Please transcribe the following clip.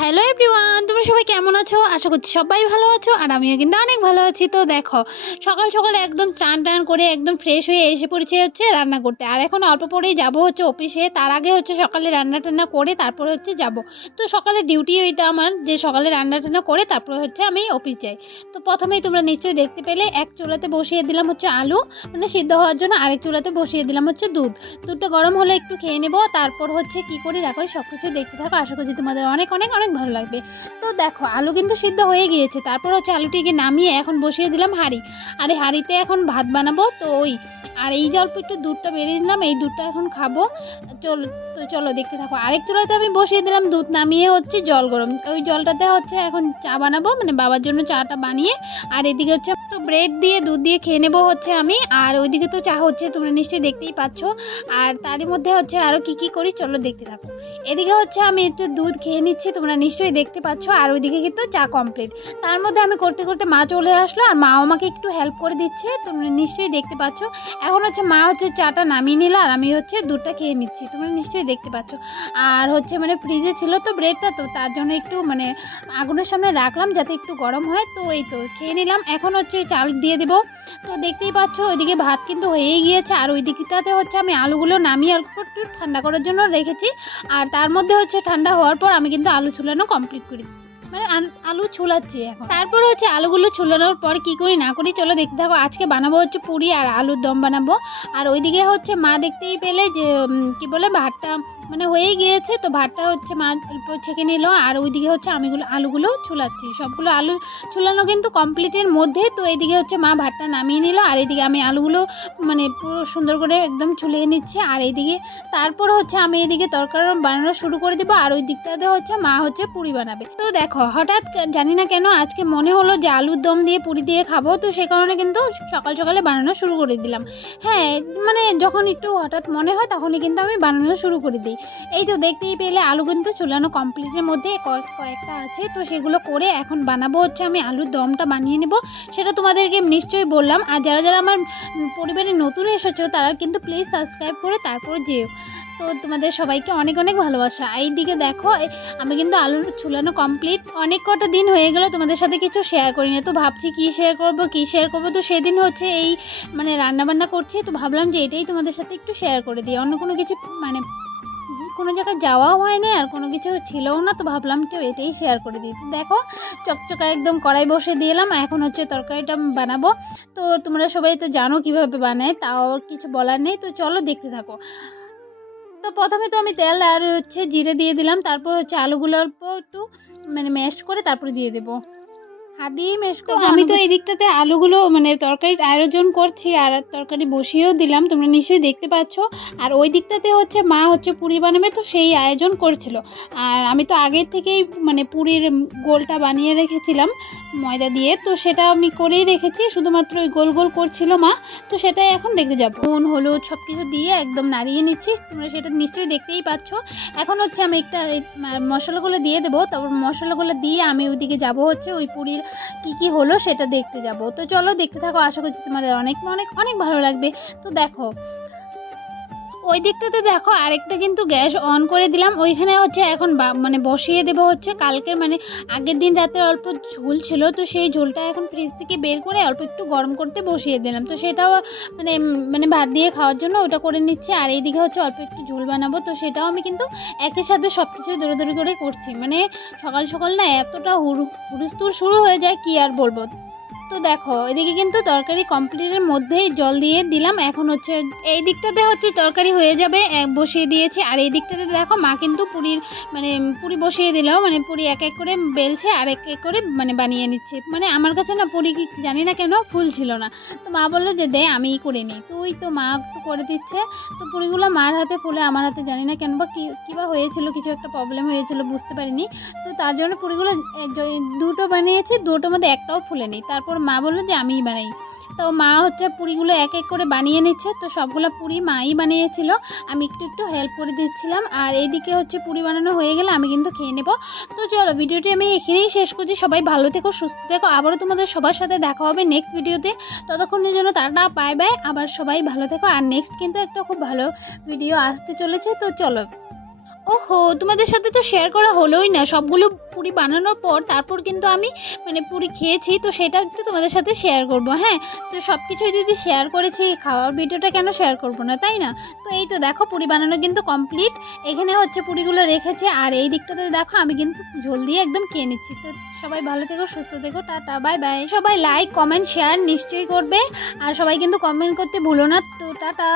Hello everyone, তোমরা সবাই কেমন আছো? আশা করছি সবাই ভালো আছো আর আমিও কিন্তু অনেক ভালো আছি। তো দেখো, সকাল সকাল একদম স্নান টান করে একদম ফ্রেশ হয়ে এসে পড়েছি হচ্ছে রান্না করতে। আর এখন অল্প পরেই যাব হচ্ছে অফিসে। তার আগে হচ্ছে সকালে রান্না টান্না করে তারপরে হচ্ছে যাব। তো সকালে ডিউটি ওইটা আমার, যে সকালে রান্না টান্না করে তারপরে হচ্ছে আমি অফিস যাই। তো প্রথমেই তোমরা নিশ্চয়ই দেখতে পেলে এক চুলাতে বসিয়ে দিলাম হচ্ছে আলু, মানে সিদ্ধ হওয়ার জন্য। আরেক চুলাতে বসিয়ে দিলাম হচ্ছে দুধ। দুধটা গরম হলে একটু খেয়ে নেব, তারপর হচ্ছে কি করি দেখো, সব কিছু দেখতে থাকো। আশা করছি তোমাদের অনেক অনেক অনেক ভালো লাগবে। তো দেখো, আলু কিন্তু সিদ্ধ হয়ে গিয়েছে। তারপর হচ্ছে আলুটিকে নামিয়ে এখন বসিয়ে দিলাম হাঁড়ি। আর এই হাঁড়িতে এখন ভাত বানাবো। তো আর এই যে অল্প একটু দুধটা বেরিয়ে দিলাম, এই দুধটা এখন খাবো। চল তো চলো দেখতে থাকো। আরেক চুলাতে আমি বসিয়ে দিলাম দুধ, নামিয়ে হচ্ছে জল গরম। ওই জলটাতে হচ্ছে এখন চা বানাবো, মানে বাবার জন্য চাটা বানিয়ে। আর এদিকে হচ্ছে তো ব্রেড দিয়ে দুধ দিয়ে খেয়ে নেবো হচ্ছে আমি। আর ওইদিকে তো চা হচ্ছে, তোমরা নিশ্চয়ই দেখতেই পাচ্ছ। আর তারই মধ্যে হচ্ছে আরও কি করি চলো দেখতে থাকো। এদিকে হচ্ছে আমি একটু দুধ খেয়ে নিচ্ছি, তোমরা নিশ্চয়ই দেখতে পাচ্ছ। আর ওইদিকে কিন্তু চা কমপ্লিট। তার মধ্যে আমি করতে করতে মা চলে আসলো, আর মাও আমাকে একটু হেল্প করে দিচ্ছে, তোমরা নিশ্চয়ই দেখতে পাচ্ছ। এখন হচ্ছে মা হচ্ছে চাটা নামিয়ে নিল, আর আমি হচ্ছে দুধটা খেয়ে নিচ্ছি, তোমরা নিশ্চয়ই দেখতে পাচ্ছ। আর হচ্ছে মানে ফ্রিজে ছিল তো ব্রেডটা, তো তার জন্য একটু মানে আগুনের সামনে রাখলাম যাতে একটু গরম হয়। তো এই তো খেয়ে নিলাম। এখন হচ্ছে চাল দিয়ে দেবো। তো দেখতেই পাচ্ছ ওইদিকে ভাত কিন্তু হয়েই গিয়েছে। আর ওই দিকটাতে হচ্ছে আমি আলুগুলো নামিয়ে অল্প একটু ঠান্ডা করার জন্য রেখেছি। আর তার মধ্যে হচ্ছে ঠান্ডা হওয়ার পর আমি কিন্তু আলু ছুলানো কমপ্লিট করি, মানে আলু ছুলাচ্ছি এখন। তারপর হচ্ছে আলুগুলো ছুলানোর পর কি করি না করি চলো দেখতে থাকো। আজকে বানাবো হচ্ছে পুরি আর আলুর দম বানাবো। আর ওইদিকে হচ্ছে মা দেখতেই পেলে যে কি বলে ভাতটা মানে হয়েই গিয়েছে। তো ভাতটা হচ্ছে মা অল্প ছেঁকে নিল, আর ওইদিকে হচ্ছে আলুগুলো ছুলাচ্ছি। সবগুলো আলু ছুলানো কিন্তু কমপ্লিটের মধ্যে। তো এইদিকে হচ্ছে মা ভাতটা নামিয়ে নিল, আর এইদিকে আমি আলুগুলো মানে পুরো সুন্দর করে একদম ছুলিয়ে নিচ্ছি। আর এইদিকে তারপর হচ্ছে আমি এদিকে তরকারি বানানো শুরু করে দিব। আর ওই দিকটাতে হচ্ছে মা হচ্ছে পুরি বানাবে। তো দেখো, হঠাৎ জানি না কেন আজকে মনে হলো যে আলুর দম দিয়ে পুরি দিয়ে খাবো। তো সে কারণে কিন্তু সকাল সকালে বানানো শুরু করে দিলাম। হ্যাঁ, মানে যখন একটু হঠাৎ মনে হয় তখনই কিন্তু আমি বানানো শুরু করে দিই। এই তো দেখতেই পেলে আলু কিন্তু চুলানো কমপ্লিটের মধ্যে কয়েকটা আছে। তো সেগুলো করে এখন বানাবো হচ্ছে আমি আলুর দমটা বানিয়ে নেব। সেটা তোমাদেরকে নিশ্চয়ই বললাম। আর যারা যারা আমার পরিবারে নতুন এসেছো তারা কিন্তু প্লিজ সাবস্ক্রাইব করে তারপর যেও। তো তোমাদের সবাইকে অনেক অনেক ভালোবাসা। এইদিকে দেখো, আমি কিন্তু আলুর ছুলানো কমপ্লিট। অনেক কটা দিন হয়ে গেল তোমাদের সাথে কিছু শেয়ার করি না। তো ভাবছি কী শেয়ার করব। তো সেদিন হচ্ছে এই মানে রান্নাবান্না করছি, তো ভাবলাম যে এটাই তোমাদের সাথে একটু শেয়ার করে দিই। অন্য কোনো কিছু মানে কোনো জায়গায় যাওয়াও হয় না, আর কোনো কিছু ছিলও না, তো ভাবলাম তো এটাই শেয়ার করে দিই। তো দেখো, চকচকা একদম কড়াই বসে দিলাম। এখন হচ্ছে তরকারিটা বানাবো। তো তোমরা সবাই তো জানো কিভাবে বানায়, তাও কিছু বলার নেই। তো চলো দেখতে থাকো। তো প্রথমে তো আমি তেল আর হচ্ছে জিরে দিয়ে দিলাম। তারপর হচ্ছে আলুগুলো অল্প একটু মানে ম্যাশ করে তারপরে দিয়ে দেবো, হাত দিয়েই ম্যাশ করবো। আমি তো এই দিকটাতে আলুগুলো মানে তরকারির আয়োজন করছি, আর তরকারি বসিয়েও দিলাম, তোমরা নিশ্চয়ই দেখতে পাচ্ছ। আর ওই দিকটাতে হচ্ছে মা হচ্ছে পুরি বানাবে, তো সেই আয়োজন করছিল। আর আমি তো আগের থেকেই মানে পুরির গোলটা বানিয়ে রেখেছিলাম ময়দা দিয়ে। তো সেটা আমি করেই রেখেছি, শুধুমাত্র ওই গোল গোল করছিল মা। তো সেটাই এখন দেখতে যাবো। নুন হলুদ সব কিছু দিয়ে একদম নাড়িয়ে নিচ্ছি, তোমরা সেটা নিশ্চয়ই দেখতেই পাচ্ছ। এখন হচ্ছে আমি একটা মশলাগুলো দিয়ে দেবো। তারপর মশলাগুলো দিয়ে আমি ওইদিকে যাবো হচ্ছে ওই পুরির কি হলো সেটা দেখতে যাব। তো চলো দেখতে থাকো, আশা করছি তোমাদের অনেক অনেক অনেক ভালো লাগবে। তো দেখো, ওই দিকটাতে দেখো আরেকটা কিন্তু গ্যাস অন করে দিলাম। ওইখানে হচ্ছে এখন মানে বসিয়ে দেবো হচ্ছে কালকের মানে আগের দিন রাতের অল্প ঝোল ছিল। তো সেই ঝোলটা এখন ফ্রিজ থেকে বের করে অল্প একটু গরম করতে বসিয়ে দিলাম। তো সেটাও মানে মানে ভাত দিয়ে খাওয়ার জন্য ওটা করে নিচ্ছি। আর এইদিকে হচ্ছে অল্প একটু ঝোল বানাবো। তো সেটাও আমি কিন্তু একের সাথে সব কিছুই দৌড়াদৌড়ি করে করছি। মানে সকাল সকাল না এতটা হুড়স্থুল শুরু হয়ে যায় কি আর বলবো। তো দেখো, এদিকে কিন্তু তরকারি কমপ্লিটের মধ্যেই জল দিয়ে দিলাম। এখন হচ্ছে এই দিকটাতে হচ্ছে তরকারি হয়ে যাবে, বসিয়ে দিয়েছি। আর এই দিকটাতে দেখো মা কিন্তু মানে পুরি বসিয়ে দিল, মানে পুরি এক এক করে বেলছে আর এক এক করে মানে বানিয়ে নিচ্ছে। মানে আমার কাছে না পুরি কি জানি না কেন ফুল ছিল না। তো মা বললো যে দে আমিই করে নিই। তো ওই তো মা একটু করে দিচ্ছে। তো পুরিগুলো মার হাতে ফুলে আমার হাতে জানি না কেন বা কী বা হয়েছিল, কিছু একটা প্রবলেম হয়েছিল বুঝতে পারিনি। তো তার জন্য পুরিগুলো দুটো বানিয়েছি, দুটোর মধ্যে একটাও ফুলেনি। তারপর মা বললো যে আমিই বানাই। তো মা হচ্ছে পুরিগুলো এক এক করে বানিয়ে নিচ্ছে। তো সবগুলো পুরি মাই বানিয়েছিল, আমি একটু একটু হেল্প করে দিচ্ছিলাম। আর এইদিকে হচ্ছে পুরি বানানো হয়ে গেলে আমি কিন্তু খেয়ে নেব। তো চলো, ভিডিওটি আমি এখানেই শেষ করছি। সবাই ভালো থেকো, সুস্থ থেকো। আবারও তোমাদের সবার সাথে দেখা হবে নেক্সট ভিডিওতে। ততক্ষণের জন্য টাটা, বাই বাই। আবার সবাই ভালো থেকো। আর নেক্সট কিন্তু একটা খুব ভালো ভিডিও আসতে চলেছে। তো চলো, ওহো! তোমাদের সাথে তো শেয়ার করা হলোই না। সবগুলো পুরি বানানোর পর তারপর কিন্তু আমি মানে পুরি খেয়েছি। তো সেটা একটু তোমাদের সাথে শেয়ার করব, হ্যাঁ? তো সবকিছুই যদি শেয়ার করেছি, খাওয়ার ভিডিওটা কেন শেয়ার করব না, তাই না? তো এই তো দেখো পুরি বানানো কিন্তু কমপ্লিট। এখানে হচ্ছে পুরিগুলো রেখেছি আর এই দিকটাতে দেখো আমি কিন্তু ঝোল দিয়ে একদম খেয়ে নিচ্ছি। তো সবাই ভালো থেকো, সুস্থ থেকো। Tata, bye, bye. সবাই লাইক, কমেন্ট, শেয়ার নিশ্চয়ই করবে। আর সবাই কিন্তু কমেন্ট করতে ভুলো না। তো টাটা।